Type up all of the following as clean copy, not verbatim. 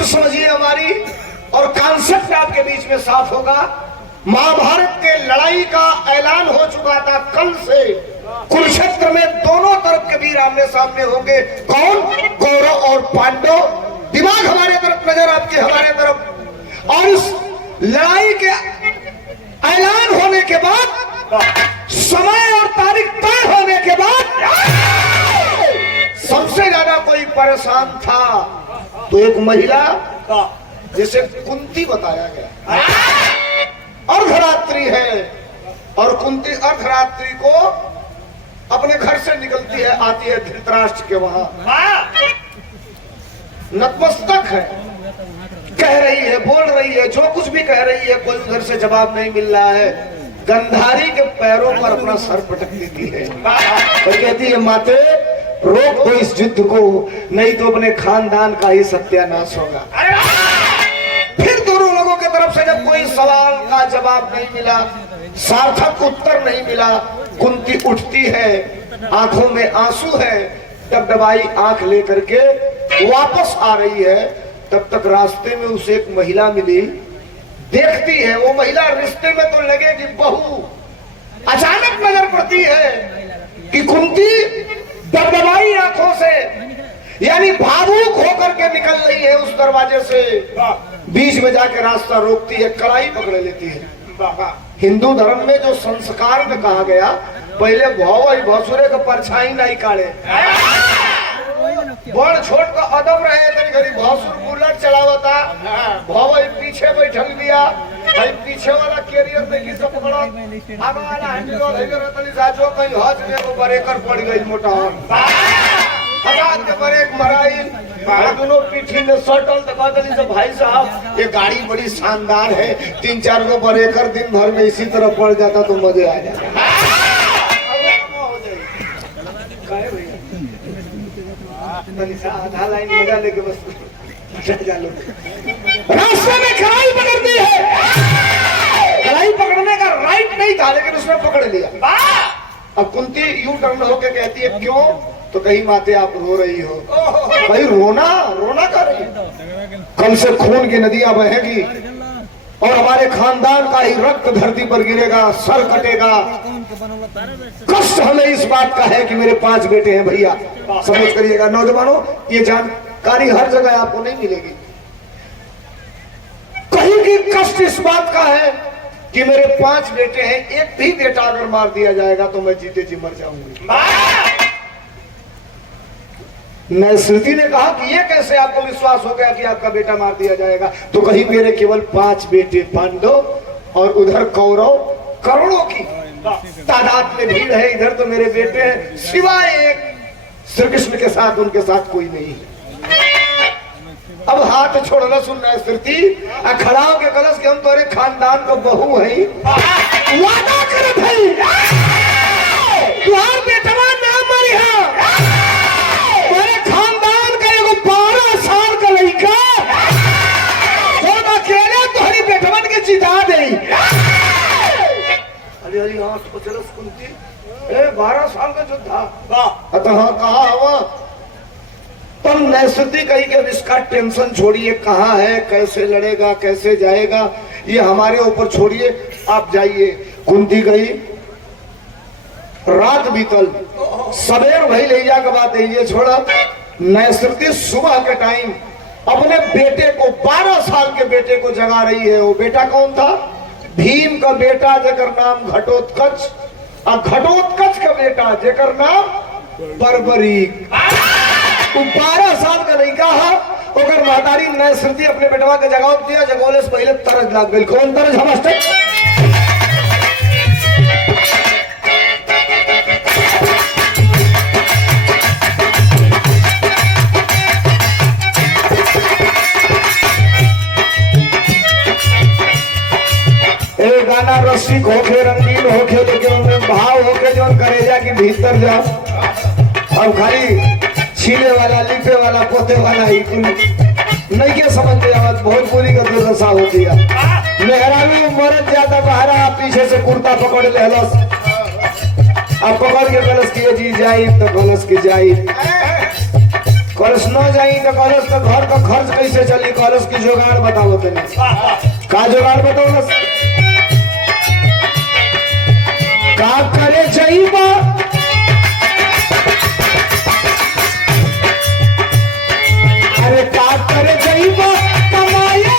Script समझिए हमारी, और कॉन्सेप्ट आपके बीच में साफ होगा। महाभारत के लड़ाई का ऐलान हो चुका था कल से। कुरुक्षेत्र में दोनों तरफ के वीर आमने सामने होंगे। कौन? कौरव और पांडव। दिमाग हमारे तरफ, नजर आपकी हमारे तरफ। और इस लड़ाई के ऐलान होने के बाद, समय और तारीख तय होने के बाद, सबसे ज्यादा कोई परेशान था तो एक महिला, जिसे कुंती बताया गया। अर्धरात्रि है और कुंती अर्धरात्रि को अपने घर से निकलती है, आती है धृतराष्ट्र के वहां, नतमस्तक है, कह रही है, बोल रही है, जो कुछ भी कह रही है, कोई उधर से जवाब नहीं मिल रहा है। गंधारी के पैरों पर अपना सर पटक देती है और कहती है, माते रोक दो इस युद्ध को, नहीं तो अपने खानदान का ही सत्यानाश होगा। फिर दोनों लोगों की तरफ से जब कोई सवाल का जवाब नहीं मिला, सार्थक उत्तर नहीं मिला, कुंती उठती है, आंखों में आंसू है, डबडबाई आंख लेकर के वापस आ रही है। तब तक रास्ते में उसे एक महिला मिली, देखती है वो महिला, रिश्ते में तो लगेगी बहू। अचानक नजर पड़ती है कि कुंती डबडबाई आंखों से, यानी भावुक होकर के निकल रही है उस दरवाजे से। बीच में जाके रास्ता रोकती है, कलाई पकड़ लेती है। हिंदू धर्म में जो संस्कार में कहा गया, पहले भौसुरे का परछाई नहीं काढ़े, बड़ छोट का अदब रहे, तनी घरी भौसुर बुलेट चलावता, भौवई पीछे बैठल दिया, भाई पीछे वाला कैरियर देखी सब पकड़ा, आगे वाला हैंडल वाला तनी साजो कहीं हज में वो ब्रेकर पड़ गई मोटा हॉर्न, हजात के ब्रेक मराई, दोनों पीठी में सटल, तो कहते से भाई साहब ये गाड़ी बड़ी शानदार है, 3-4 गो ब्रेकर दिन भर में इसी तरह पड़ जाता तो मजे आ जाता। आधा लाइन मजा लेके बस रास्ते में खराई पकड़ती है। खराई पकड़ने का राइट नहीं था, लेकिन उसने पकड़ लिया। अब कुंती यू टर्न होके कहती है, क्यों? तो कहीं माते आप रो रही हो। भाई रोना कर रही है, कल से खून की नदियां बहेगी और हमारे खानदान का ही रक्त धरती पर गिरेगा, सर कटेगा। कष्ट हमें इस बात का है कि मेरे 5 बेटे हैं भैया, समझ करिएगा नौजवानों, ये जानकारी हर जगह आपको नहीं मिलेगी। कहीं की कष्ट इस बात का है कि मेरे 5 बेटे हैं, एक भी बेटा अगर मार दिया जाएगा तो मैं जीते जी मर जाऊंगी। नैसृति ने कहा कि ये कैसे आपको विश्वास हो गया कि आपका बेटा मार दिया जाएगा? तो कहीं मेरे केवल 5 बेटे पांडव और उधर कौरव करोड़ों की तादाद में भीड़ है, इधर तो मेरे बेटे हैं, सिवाय एक श्री कृष्ण के साथ, उनके साथ कोई नहीं है। अब हाथ छोड़ना सुनना है श्रुति, खड़ा होके कलश के हम तोरे खानदान को बहू है, वादा कर भाई तुहार बेटवा ना मरी है, तोरे खानदान का एगो 12 साल का लड़का तो अकेले तोहरी बेटवन के जिता दे। अरे हाँ सोचल कुंती, 12 साल का जो था हाँ कहा हुआ। तब नैसृति कही कि इसका टेंशन छोड़िए, कहाँ है, कैसे लड़ेगा, कैसे जाएगा, ये हमारे ऊपर छोड़िए, आप जाइए। कुंती गई, रात बीतल, सवेर वही ले जा के बात है, छोड़ा। नैसृति सुबह के टाइम अपने बेटे को, 12 साल के बेटे को जगा रही है। वो बेटा कौन था? भीम का बेटा जेकर नाम घटोत्कच, और घटोत्कच का बेटा जेकर नाम बर्बरीक। 12 साल का लड़का है, ओकर महतारी नैसृति अपने बेटवा के जगाव दिया, जगौले से पहले तरज लाग गई। कौन तरज? हमस्ते गाना रसिक होके, रंगीन होके, लेकिन उनमें भाव होके जो करेजा के भीतर जाओ, अब खाली छीले वाला, लिपे वाला, पोते वाला ही नहीं के समझ में आवत। भोजपुरी का दुर्दशा हो दिया। मेहरानी मरद ज्यादा बहरा, पीछे से कुर्ता पकड़ ले हलस, अब पकड़ के कलश किए जी जाई तो कलश की जाई, कलश न जाई तो कलश तो घर का खर्च कैसे पीछे चली कॉलेज की जुगाड़ बताओ तेने का जुगाड़ बताओ का करे चाहिए अरे का करे चाहिए कमाया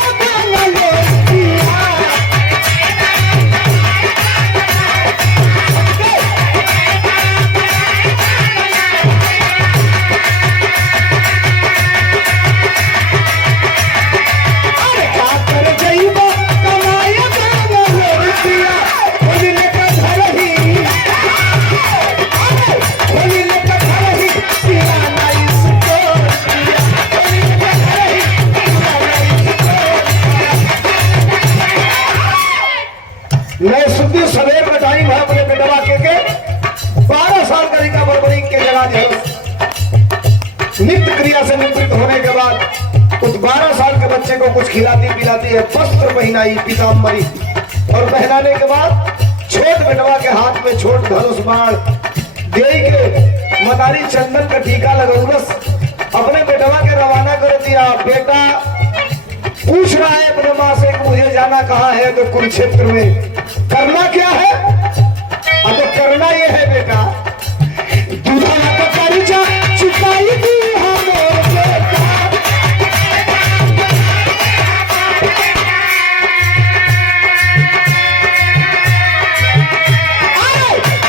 मैं सुधी सवेर का टाइम है अपने बेटवा के 12 साल का रिका बरबरी के जगह नित्य क्रिया से निवृत्त होने के बाद उस 12 साल के बच्चे को कुछ खिलाती पिलाती है, वस्त्र पहनाई पीताम्बरी और पहनाने के बाद छोट बेटवा के हाथ में छोट धनुष बाण दे के मदारी चंदन का टीका लगौलस अपने बेटवा के रवाना कर दिया। बेटा पूछ रहा है अपने माँ से कि मुझे जाना कहाँ है, तो कुरुक्षेत्र में। करना क्या है? अब तो करना ये है बेटा, दूधा का कर्जा चुकाई दी हमें बेटा।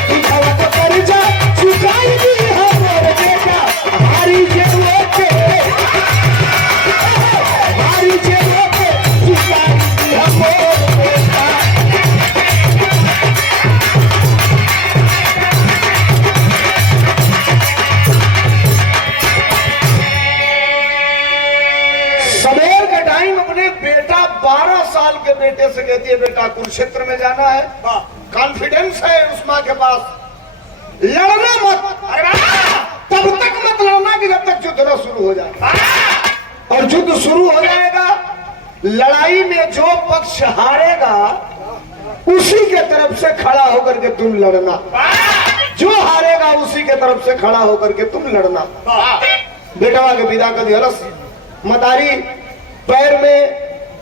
दूधा का कर्जा चुकाई दी हमें बेटा, हारी जेबों के हारी जेबों के चुकाई दी हमें बेटा। सवेर का टाइम अपने बेटा 12 साल के बेटे से कहती है बेटा कुरुक्षेत्र में जाना है, कॉन्फिडेंस है उस माँ के पास, लड़ना मत, तब तक मत लड़ना कि जब तक युद्ध न शुरू हो जाए, और युद्ध शुरू हो जाएगा लड़ाई में जो पक्ष हारेगा उसी के तरफ से खड़ा होकर के तुम लड़ना, जो हारेगा उसी के तरफ से खड़ा होकर के तुम लड़ना। बेटवा के विदा कर दिया, मदारी पैर में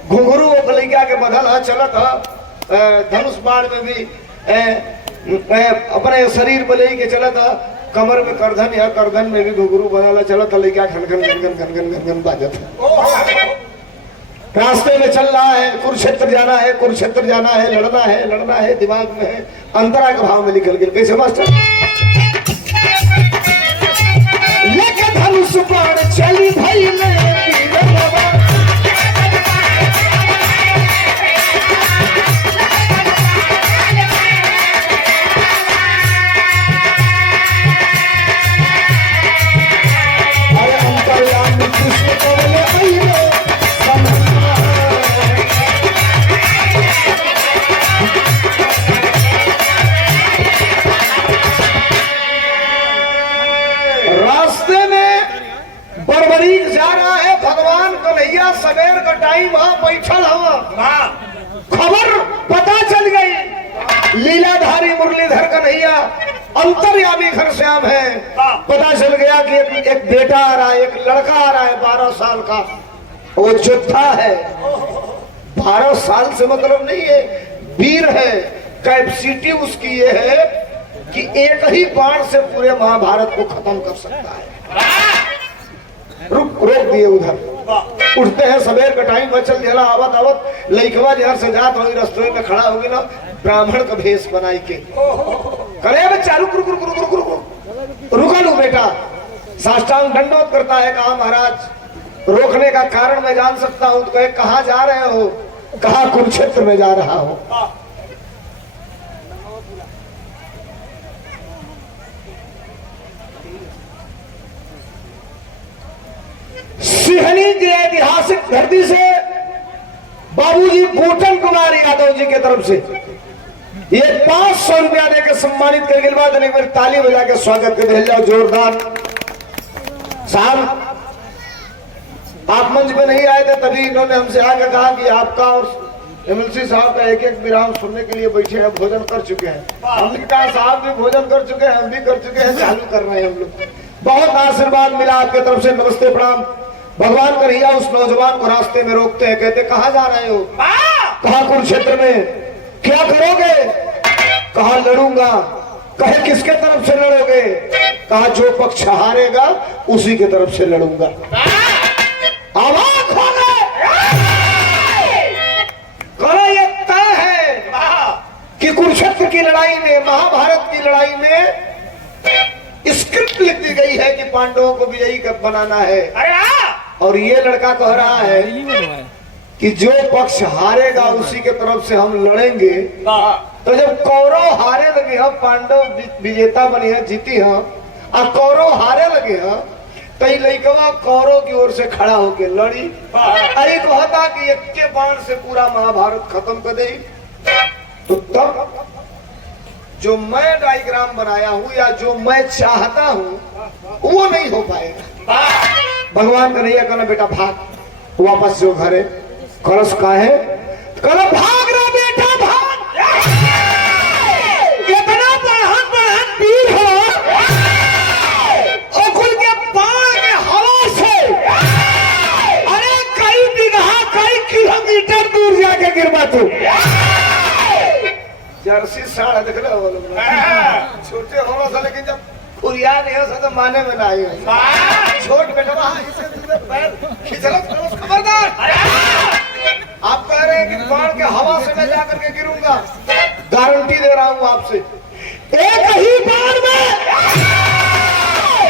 घुंघरू लड़का के बदल है, चलत है धनुष बाण में भी अपने शरीर पर ले के चलत है, कमर में करधन है, करधन में भी घुंघरू बदल चलत है, लड़का घन घन घन घन घन घन घन घन बाजत है। रास्ते में चल रहा है, कुरुक्षेत्र जाना है, कुरुक्षेत्र जाना है, लड़ना है, दिमाग में है, अंतरा के भाव में निकल गया। कैसे मास्टर? लेके धनुष बाण चली भाई बरबरीक जा रहा है, भगवान कन्हैया सवेर का टाइम बैठल हवा, खबर पता चल गई लीलाधारी मुरलीधर कन्हैया अंतर्यामी घनश्याम है। पता चल गया कि एक बेटा आ रहा है, एक लड़का आ रहा है 12 साल का, वो योद्धा है। 12 साल से मतलब नहीं है, वीर है। कैपेसिटी उसकी ये है कि एक ही बाण से पूरे महाभारत को खत्म कर सकता है। रोक दिए उधर, उठते हैं सवेर का टाइम बचल जला आवत आवत लइकवा जहर से जात हो रस्तों में खड़ा हो गया, ब्राह्मण का भेष बनाई के करे बच्चा रुक रुक रुक रुक रुक रुक रुका लो बेटा, साष्टांग दंडवत करता है। कहा महाराज रोकने का कारण मैं जान सकता हूं? तो कहे कहाँ जा रहे हो? कहा कुरुक्षेत्र में जा रहा हूं। सिहनी के ऐतिहासिक धरती से बाबूजी बूटन कुमार यादव जी के तरफ से ये 500 रुपया देकर सम्मानित करके बाद एक बार ताली बजा के स्वागत कर भेज जाओ जोरदार। साहब आप मंच पे नहीं आए थे, तभी इन्होंने हमसे आकर कहा कि आपका और एमएलसी साहब का एक एक विराम सुनने के लिए बैठे हैं, भोजन कर चुके हैं। हमने कहा साहब भी भोजन कर चुके हैं, हम भी कर चुके हैं, चालू कर रहे हैं हम लोग। बहुत आशीर्वाद मिला आपके तरफ से, नमस्ते प्रणाम। भगवान कन्हैया उस नौजवान को रास्ते में रोकते हैं, कहते कहाँ जा रहे हो? कहा कुरुक्षेत्र में। क्या करोगे? कहा लड़ूंगा। कहे किसके तरफ से लड़ोगे? कहा जो पक्ष हारेगा उसी के तरफ से लड़ूंगा। अवाक हो गए। कहा ये तय है कि कुरुक्षेत्र की लड़ाई में, महाभारत की लड़ाई में स्क्रिप्ट लिख दी गई है कि पांडवों को विजयी कब बनाना है। और ये लड़का कह रहा है कि जो पक्ष हारेगा उसी के तरफ से हम लड़ेंगे। तो जब कौरव हारे लगे हैं, पांडव विजेता बने हैं, जीती हैं, और कौरव हारे लगे हैं, तो लड़कवा कौरव की ओर से खड़ा होके लड़ी। अरे कहता कि एक के बाण से पूरा महाभारत खत्म कर दे। तो तब जो मैं डायग्राम बनाया हूं या जो मैं चाहता हूं वो नहीं हो पाएगा। भगवान कन्हैया कहना बेटा भाग वापस जो घर है। कलश का है? कहना भाग रहा बेटा भाग। कितना बढ़न वीर हो, अकुल के बाण के हवा से अरे कई बिगहा कई किलोमीटर दूर जाके गिरवा तू। जर्सी साढ़ देख रहे हो लोग, छोटे होना था लेकिन जब फुरिया नहीं हो तो माने में नहीं हो। छोट बेटा पैर खबरदार। आप कह रहे हैं कि बाण के हवा से मैं जाकर के गिरूंगा, गारंटी दे रहा हूं आपसे, एक ही बाण में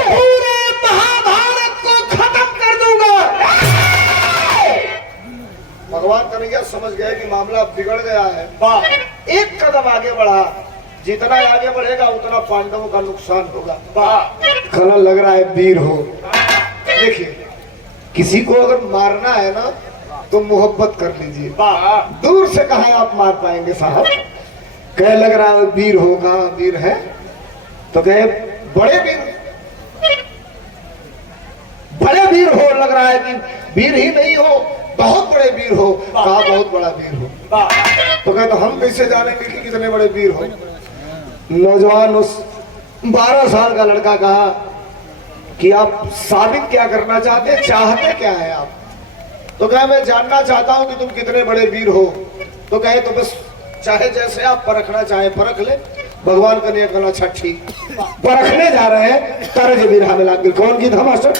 पूरे महाभारत को खत्म कर दूंगा। भगवान कन्हैया समझ गए कि मामला बिगड़ गया है। एक कदम आगे बढ़ा, जितना आगे बढ़ेगा उतना पांडवों का नुकसान होगा। कहना लग रहा है वीर हो। देखिए किसी को अगर मारना है ना तो मोहब्बत कर लीजिए, दूर से कहा आप मार पाएंगे साहब। कहे लग रहा है वीर हो। कहा वीर है? तो कहे बड़े वीर हो। लग रहा है कि वीर ही नहीं हो, बहुत बड़े वीर हो। कहा बहुत बड़ा वीर हो। तो कहे तो हम कैसे जानेंगे कि कितने बड़े वीर हो? नौजवान उस 12 साल का लड़का कहा कि आप साबित क्या करना चाहते, चाहते क्या है आप? तो कहे मैं जानना चाहता हूं कि तुम कितने बड़े वीर हो। तो कहे तो बस चाहे जैसे आप परखना चाहे परख ले। भगवान कन्हैया कहना अच्छा ठीक, परखने जा रहे हैं। तरज बिरहा में लाग। कौन गीत था मास्टर?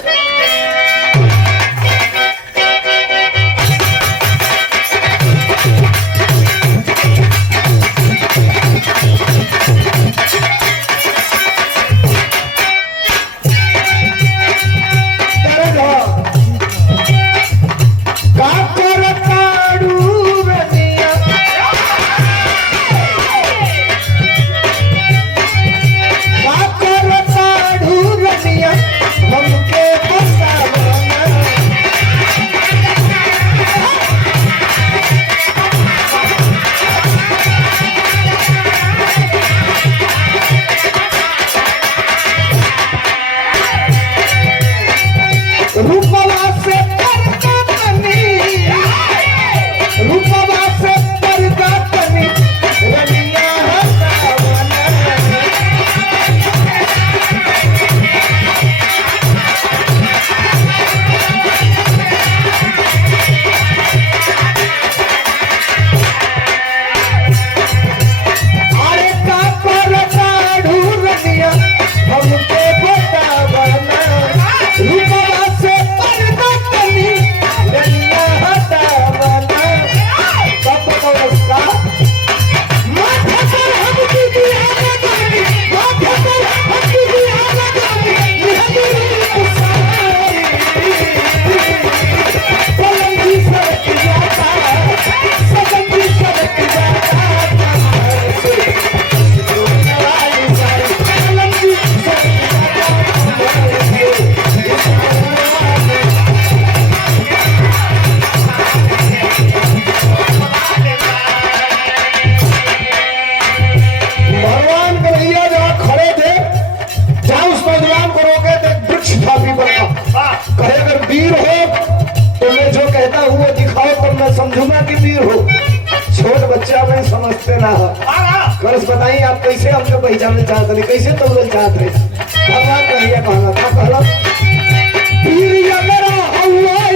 समझूंगा कि वीर हो। छोट बच्चा में समझते ना हो। कर्ज बताइए आप कैसे हमको पहचानना चाहते हैं, कैसे तोड़ना चाहते हैं? भगवान कन्हैया कहना था, कहला वीर मेरा हुआ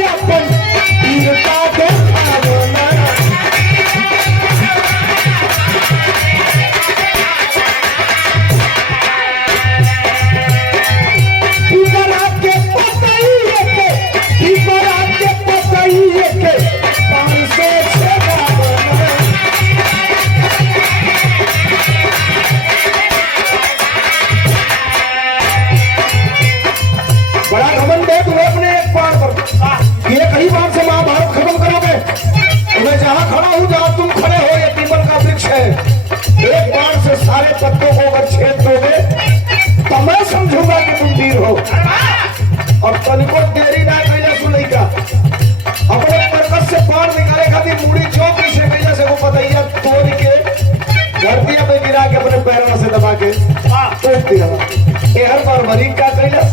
अगर छेद दोगे तो मैं समझूंगा कि तुम वीर हो। और तनिको देरी ना कैले सुनई का अपने परकस से बाण निकाले खातिर मुड़ी चौक से कैले से वो पतैया तोड़ के धरती पे गिरा के अपने पैरों से दबा के तोड़ दिया। ये हर बार मरीज का कैले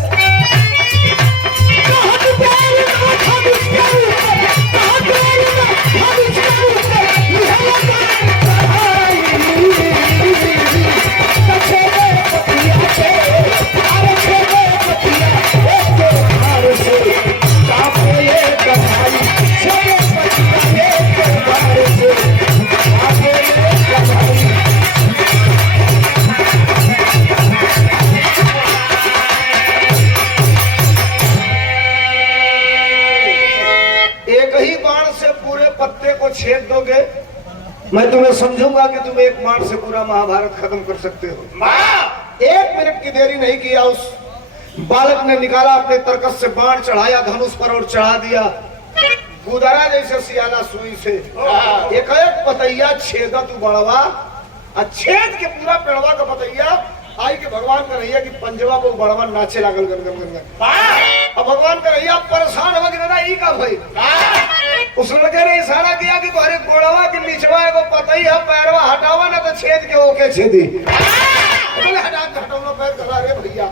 छेद दोगे मैं तुम्हें समझूंगा कि तुम एक बाण से पूरा महाभारत खत्म कर सकते हो। 1 मिनट की देरी नहीं किया, उस बालक ने निकाला अपने तरकस से बाण, चढ़ाया धनुष पर और चढ़ा दिया गुदरा जैसे सियाला सुई से। एक पतैया छेदा तू बड़वा, छेद के पूरा पेड़वा का पतैया आई के भगवान का रैया कि पंजवा को बड़वा नाचे लागल गन गन गन। अब भगवान का रैया परेशान हो गया ई का भाई। उस लड़के ने इशारा किया कि तुम्हारे गोड़वा के नीचवा एगो पतई है, पैरवा हटावा ना तो छेद के ओके छेदी। बोले हटा के हटाओ पैर करा रे भैया,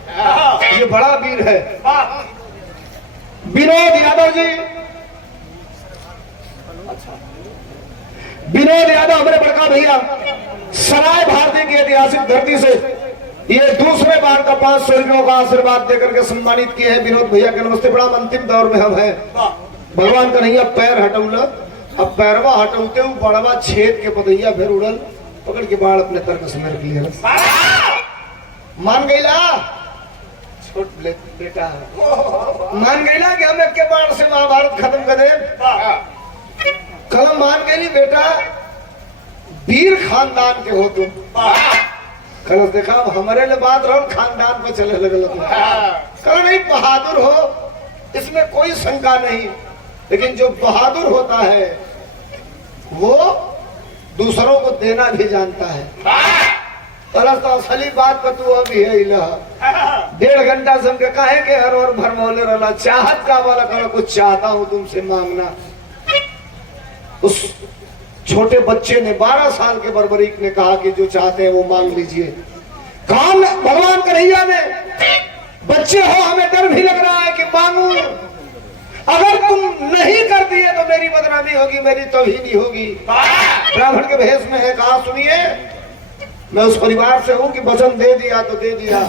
ये बड़ा वीर है विनोद यादव जी। विनोद यादव हमारे बड़का भैया सराय भारती की ऐतिहासिक धरती से ये दूसरे बार का 500 रुपयों का आशीर्वाद देकर के सम्मानित किए हैं विनोद भैया के। नमस्ते। बड़ा अंतिम दौर में हम हैं। भगवान का नहीं अब पैर हटौल, अब पैरवा हटौते हुए बड़वा छेद के पतैया फिर उड़ल पकड़ के बाढ़ अपने तर्क में रख लिया। मान गईला छोट बेटा, मान गईला कि हम एक के बाढ़ से महाभारत खत्म कर दे। कलम मान गई बेटा, वीर खानदान के हो तुम। कल देखा हमारे लिए बात रहो खानदान पे चले लगे। कल नहीं बहादुर हो इसमें कोई शंका नहीं, लेकिन जो बहादुर होता है वो दूसरों को देना भी जानता है। तो असली बात पर तू अभी है 1.5 घंटा से हमके कहे के हर और भरमौले रहा चाहत का वाला करो कुछ चाहता हूं तुमसे मांगना। उस छोटे बच्चे ने 12 साल के बर्बरीक ने कहा कि जो चाहते हैं वो मांग लीजिए। काम भगवान कन्हैया ने बच्चे हो हमें डर भी लग रहा है कि मांगू, अगर तुम नहीं कर दिए तो मेरी बदनामी होगी, मेरी तौहीनी होगी। ब्राह्मण के भेष में है, कहा सुनिए मैं उस परिवार से हूं कि वचन दे दिया तो दे दिया,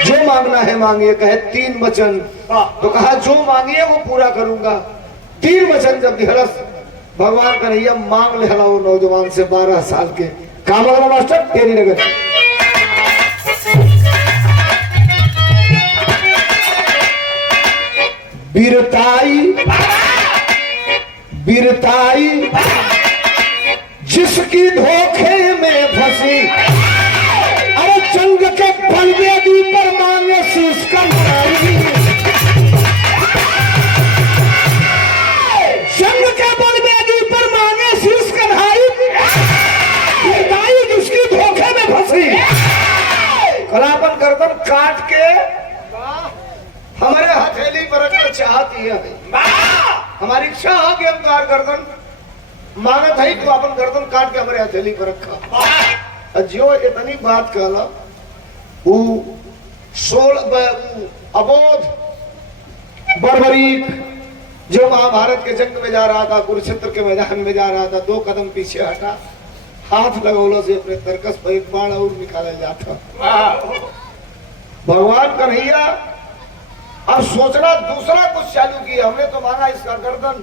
जो मांगना है मांगिए। कहे 3 वचन, तो कहा जो मांगिए वो पूरा करूंगा। 3 वचन जब दिहरस भगवान कन्हैया मांग ले हला वो नौजवान से 12 साल के। काम अगला मास्टर तेरी नगर वीरताई वीरताई जिसकी धोखे में फंसी, अरे जंग के बलवेदी पर मांगे शीश का लड़ाई। जंग के बलवेदी पर मांगे शीश कन्हाई, वीरताई जिसकी धोखे में फंसी। कलापन गर्दन काट के हमारे हथेली पर रखना चाहती है। हमारी इच्छा है कि हम कार गर्दन मांगत है तो अपन गर्दन काट के हमारे हथेली पर रखा। जो इतनी बात कहला वो अबोध बर्बरीक जो महाभारत के जंग में जा रहा था, कुरुक्षेत्र के मैदान में जा रहा था, 2 कदम पीछे हटा, हाथ लगौला से अपने तरकस पर एक बाण और निकाला जाता। भगवान कन्हैया अब सोचना दूसरा कुछ चालू किया। हमने तो मांगा इसका गर्दन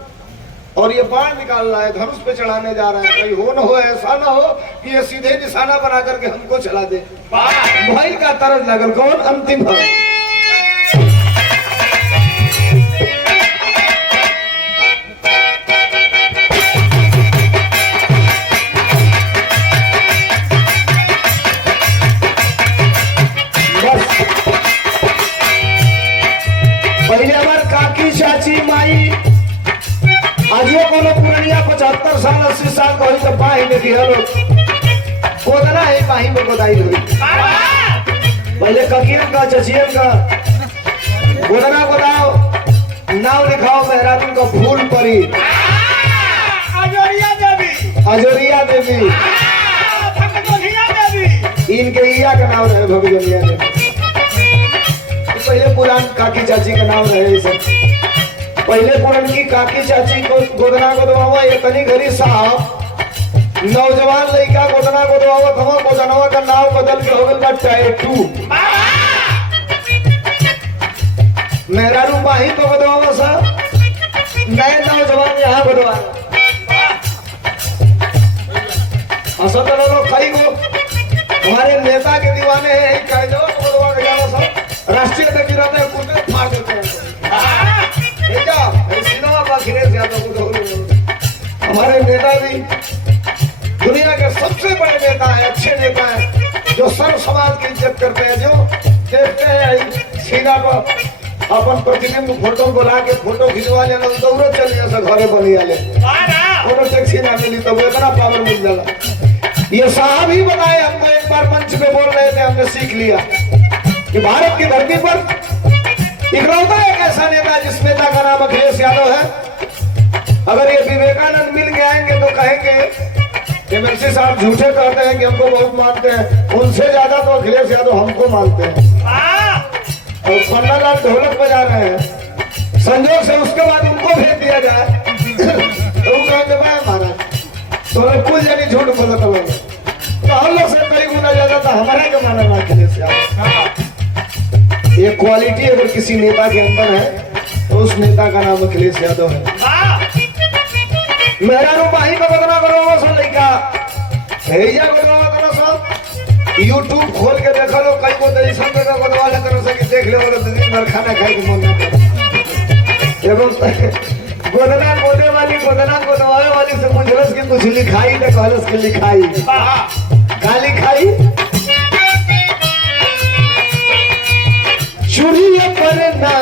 और ये बाण निकाल रहा है, धनुष पे चढ़ाने जा रहा है। कहीं हो न हो, ऐसा ना हो कि ये सीधे निशाना बना करके हमको चला दे। भाई का तरस लगल कौन अंतिम है। पहले हमारे काकी चाची माई आजियो कोनो पुरानिया 75 साल 80 साल को तो बाही में दिया लोग गोदना है बाही में गोदाई हुई। पहले ककियन का चचियन का गोदना गोदाओ नाव लिखाओ मेहराबी का फूल परी अजोरिया देवी इनके ईया का नाम रहे भगजोनिया देवी। पहले पुरान काकी चाची का नाम रहे सब। पहले पुरान की काकी चाची को गोदना गोदवावा इतनी घरी साहब नौजवान लड़का गोदना गोदवावत हवा गोदनवा का नाव बदल के हो गल बा टैटू। मेहरारू बाही तो गोदवावा सा नए नौजवान यहाँ गोदवा असत लोग कई को हमारे नेता के दीवाने हैं कह दो गोदवा के जाओ सब राष्ट्रीय अध्यक्ष रहते हैं कुछ मार देते हैं क्या सिनेमा का खिलेश यादव को हमारे नेता भी दुनिया के सबसे बड़े नेता है, अच्छे नेता है जो सर्व समाज की इज्जत करते हैं। जो देखते हैं सीना पर अपन प्रतिबिंब फोटो बुला के फोटो खिंचवा लेना दौड़ो चल जैसा घरे बनी आले फोटो टैक्सी ना मिली तो इतना पावर मिल जाला। ये साहब ही बताए हमको एक बार मंच पे बोल रहे थे हमने सीख लिया कि भारत की धरती पर इकलौता एक ऐसा नेता जिस नेता का नाम अखिलेश यादव है। अगर ये विवेकानंद मिल के आएंगे तो कहेंगे एमएलसी साहब झूठे कहते हैं कि हमको बहुत मानते हैं, उनसे ज्यादा तो अखिलेश यादव हमको मानते हैं। और पन्नालाल ढोलक बजा रहे हैं, संजोग से उसके बाद उनको भेज दिया जाए तो वो कहेंगे मैं महाराज तो कुल जानी झूठ बोला था तो हम लोग से कई गुना ज्यादा था हमारा क्या माना ना अखिलेश यादव। ये क्वालिटी अगर किसी नेता के अंदर है तो उस नेता का नाम अखिलेश यादव है। मेरा रूपाही में बदना करो सो लड़का भेजा बदना करो सो यूट्यूब खोल के देखो लो कई को दर्शन में का बदवा ले करो से कि देख ले बोले दिन भर खाना खाए के मन ना करे एवं गोदना गोदे वाली गोदना गोदवावे वाली से मुझरस की कुछ लिखाई न कहलस के लिखाई का लिखाई चूड़ी पर ना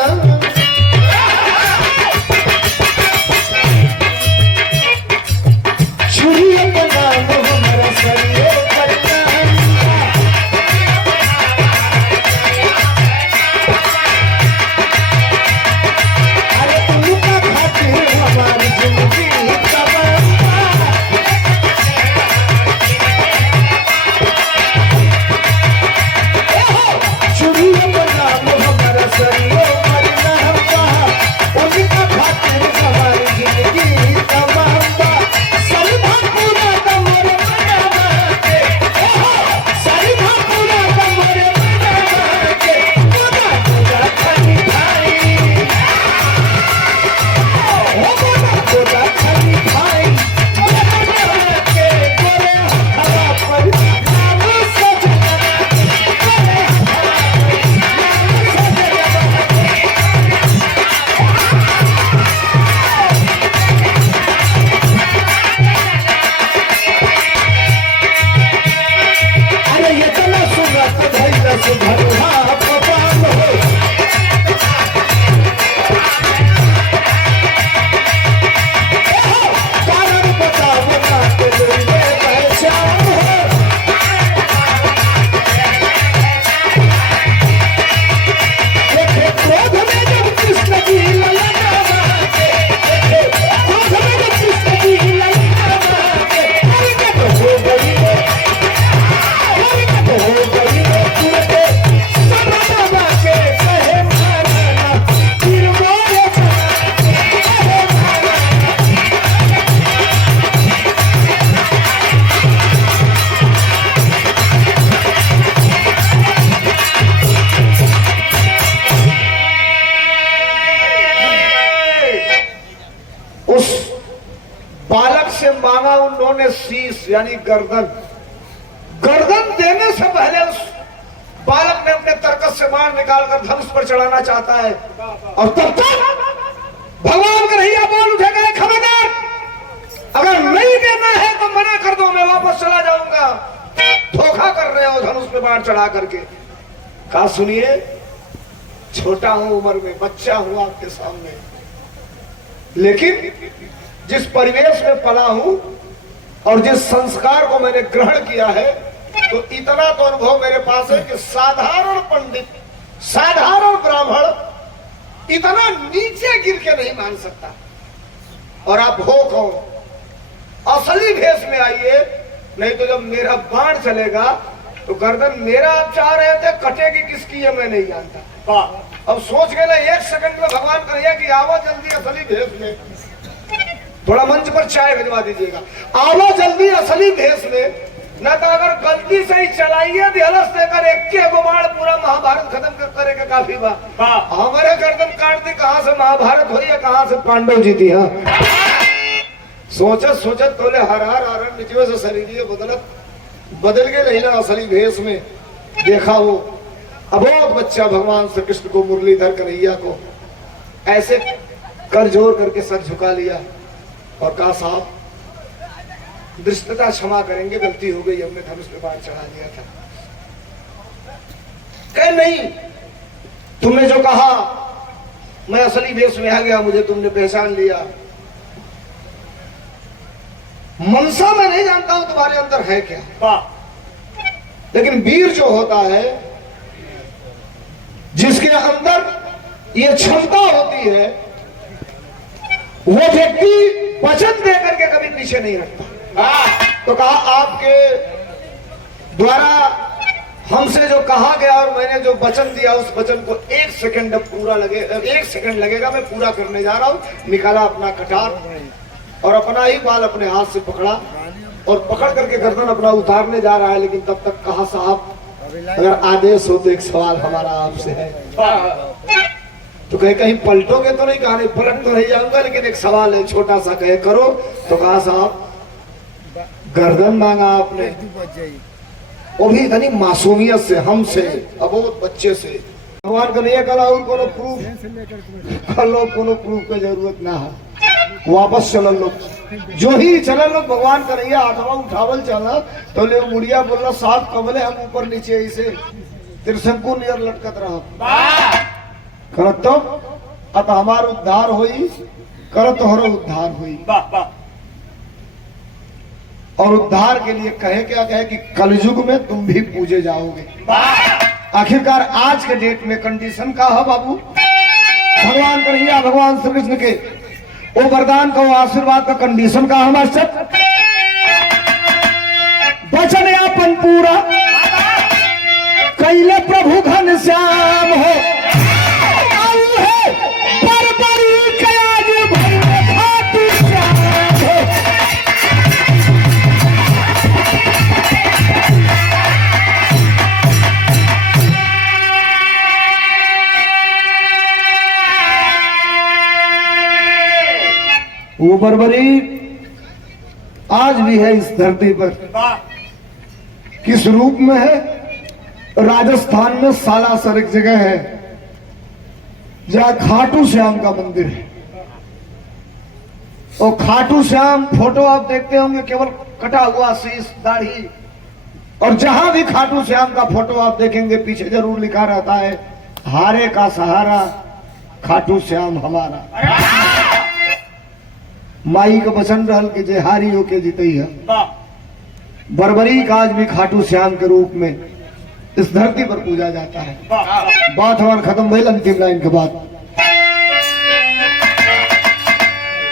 मांगा उन्होंने शीश यानी गर्दन देने से पहले उस बालक ने अपने तरकस से बाण निकालकर धनुष पर चढ़ाना चाहता है और तब तक भगवान कन्हैया बोल उठेगा खबरदार अगर नहीं देना है तो मना कर दो मैं वापस चला जाऊंगा। धोखा कर रहे हो धनुष पे बाण चढ़ा करके। कहा सुनिए छोटा हूं उम्र में बच्चा हूं आपके सामने लेकिन जिस परिवेश में पला हूं और जिस संस्कार को मैंने ग्रहण किया है तो इतना तो अनुभव मेरे पास है कि साधारण पंडित, साधारण ब्राह्मण इतना नीचे गिर के नहीं मान सकता। और आप हो कौन? असली भेष में आइए, नहीं तो जब मेरा बाण चलेगा तो गर्दन मेरा आप चाह रहे थे कटेगी किसकी है मैं नहीं जानता। अब सोच गए ना 1 सेकंड में भगवान करिए कि आओ जल्दी असली भेष में। थोड़ा मंच पर चाय भिजवा दीजिएगा, आओ जल्दी असली भेष में। न तो अगर गलती से ही चलाइए दिहलस देकर 1 बाण पूरा महाभारत खत्म करेगा काफी बा। हमारे गर्दन काट दी, कहां से महाभारत हुई है, कहां से पांडव जीती। हाँ सोचत सोचत तोले हर हर हरण निचवे से शरीर बदल गए नहीं ना असली भेष में। देखा वो अबोध बच्चा भगवान श्री कृष्ण को मुरलीधर कन्हैया को ऐसे कर जोर करके सर झुका लिया और कहा साहब दृष्टता क्षमा करेंगे, गलती हो गई, हमने धनुष पे बाण चढ़ा दिया था। कह नहीं, तुमने जो कहा मैं असली भेष में आ गया, मुझे तुमने पहचान लिया। मनसा मैं नहीं जानता हूं तुम्हारे अंदर है क्या, लेकिन वीर जो होता है, जिसके अंदर ये क्षमता होती है, वो व्यक्ति वचन दे करके कभी पीछे नहीं हटता। तो कहा आपके द्वारा हमसे जो कहा गया और मैंने जो वचन दिया उस वचन को 1 सेकंड पूरा लगे, 1 सेकंड लगेगा, मैं पूरा करने जा रहा हूं। निकाला अपना कटार और अपना ही बाल अपने हाथ से पकड़ा और पकड़ करके गर्दन अपना उतारने जा रहा है। लेकिन तब तक कहा साहब अगर आदेश हो तो एक सवाल हमारा आपसे है। तो कहे कहीं पलटोगे तो नहीं? कहा नहीं पलट तो नहीं जाऊंगा, लेकिन एक सवाल है छोटा सा, कहे करो। तो कहा साहब गर्दन मांगा आपने, वो भी इतनी मासूमियत से, हमसे अबोध बच्चे से। भगवान का नहीं कला और कोनो प्रूफ कलो, कोनो प्रूफ की जरूरत ना है, वापस चलन लोग। जो ही चलन लोग भगवान का नहीं हाथवा उठावल चला तो ले मुड़िया बोल रहा साहब कमले हम ऊपर नीचे इसे त्रिशंकु नियर लटकत रहा करत तो अत हमार उद्धार होई, करत हर उद्धार हुई। और उद्धार के लिए कहे क्या कहे कि कलयुग में तुम भी पूजे जाओगे। आखिरकार आज के डेट में कंडीशन का है बाबू, भगवान कन्हैया भगवान श्री कृष्ण के वो वरदान का वो आशीर्वाद का कंडीशन का हमारे साथ वचन यापन पूरा कैले प्रभु घन श्याम हो वो बर्बरी आज भी है इस धरती पर। किस रूप में है? राजस्थान में सालासर एक जगह है जहां खाटू श्याम का मंदिर है। और खाटू श्याम फोटो आप देखते होंगे केवल कटा हुआ शीश, दाढ़ी, और जहां भी खाटू श्याम का फोटो आप देखेंगे पीछे जरूर लिखा रहता है हारे का सहारा खाटू श्याम हमारा। माई का बचन रहल के जे हारी होके जीते है। बर्बरी का आज भी खाटू श्याम के रूप में इस धरती पर पूजा जाता है। बात हमारा खत्म भइल, अंतिम लाइन के बाद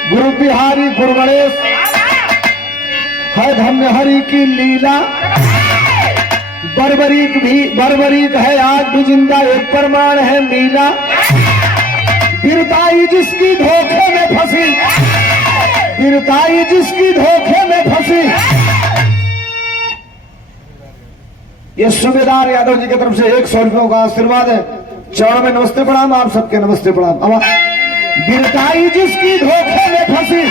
गुरु बिहारी गुरु गणेश है धन्य हरि की लीला। बर्बरीक है आज भी जिंदा, एक प्रमाण है मीला। वीरताई जिसकी धोखे में फंसी, वीरताई जिसकी धोखे में फंसी। ये सूबेदार यादव जी की तरफ से 100 रुपयों का आशीर्वाद है। चौड़ में नमस्ते प्रणाम, आप सबके नमस्ते प्रणाम। वीरताई जिसकी धोखे में फंसी।